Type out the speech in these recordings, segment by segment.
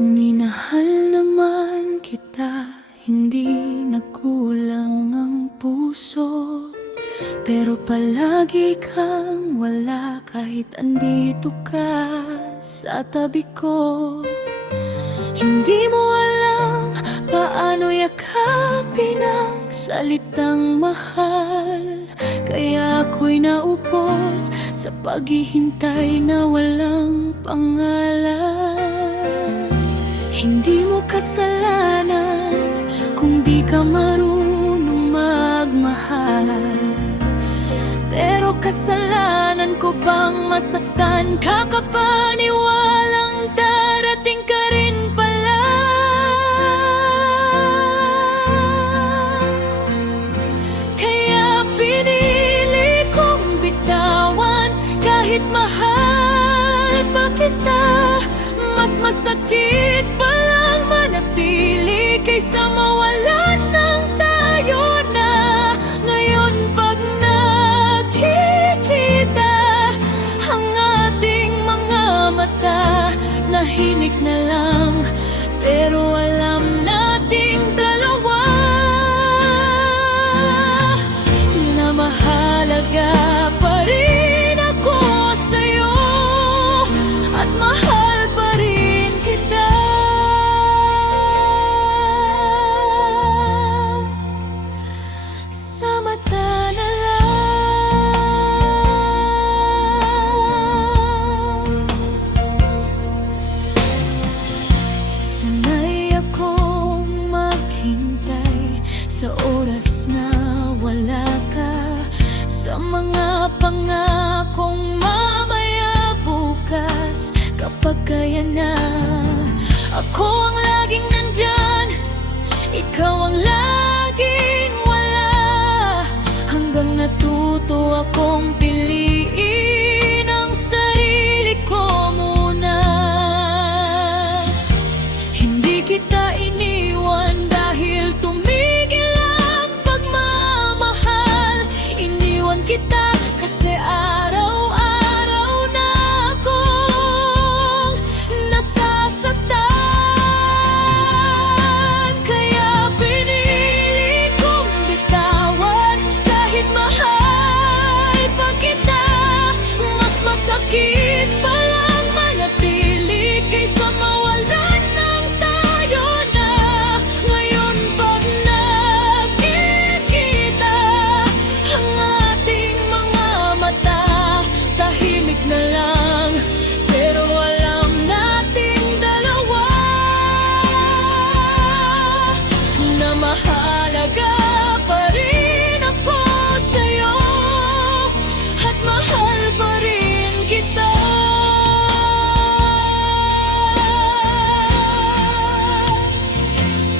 Minahal naman kita, hindi nagkulang ang puso. Pero palagi kang wala kahit andito ka sa tabi ko. Hindi mo alam paano yakapin ang salitang mahal, kaya ako'y naupos sa paghihintay na walang pangalan. Hindi mo kasalanan kung di ka marunong magmahal, pero kasalanan ko bang masaktan ka kapag niwalang darating ka rin pala? Kaya pinili kong bitawan kahit mahal pa kita. Mas masakit palang manatili kaysa mawalan ng tayo na. Ngayon pag nakikita ang ating mga mata, nahinig na lang pero alam nating dalawa na mahalaga pa rin ako sa'yo at mahal sa oras na wala ka, sa mga pangakong mamaya bukas kapag kaya na. Ako ang laging nandyan, ikaw ang laging wala, hanggang natuto akong piliin ang sarili ko muna. Hindi kita iniwan dahil kita kasi araw-araw na akong nasasaktan. Kaya pinili kong bitawan kahit mahal pa kita. Mas masakit palang manatili kaysa mawalan ng tayo na. Ngayon pag nakikita ang tahimik na lang, pero alam nating dalawa na mahalaga pa rin ako sa'yo at mahal pa rin kita.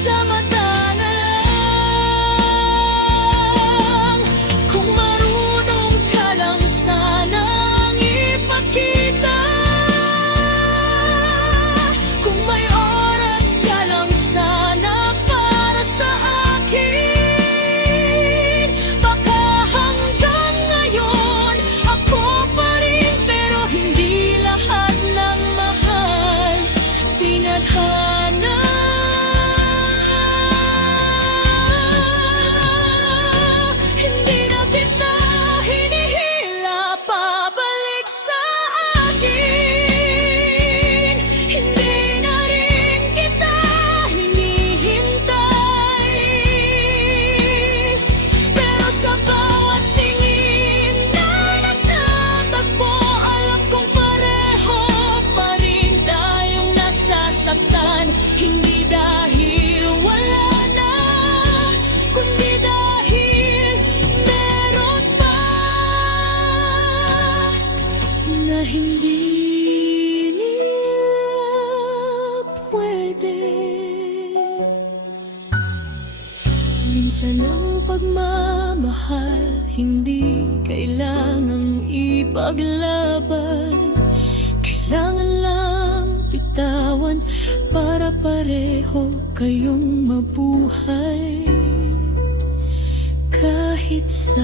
Sa mata na lang, kung marunong ka lang sana hindi dahil wala na, kundi dahil meron pa na hindi nila pwede. Minsan ang pagmamahal hindi kailangang ipaglaban, kailangan lang bitawan para pareho kayong mabuhay kahit sa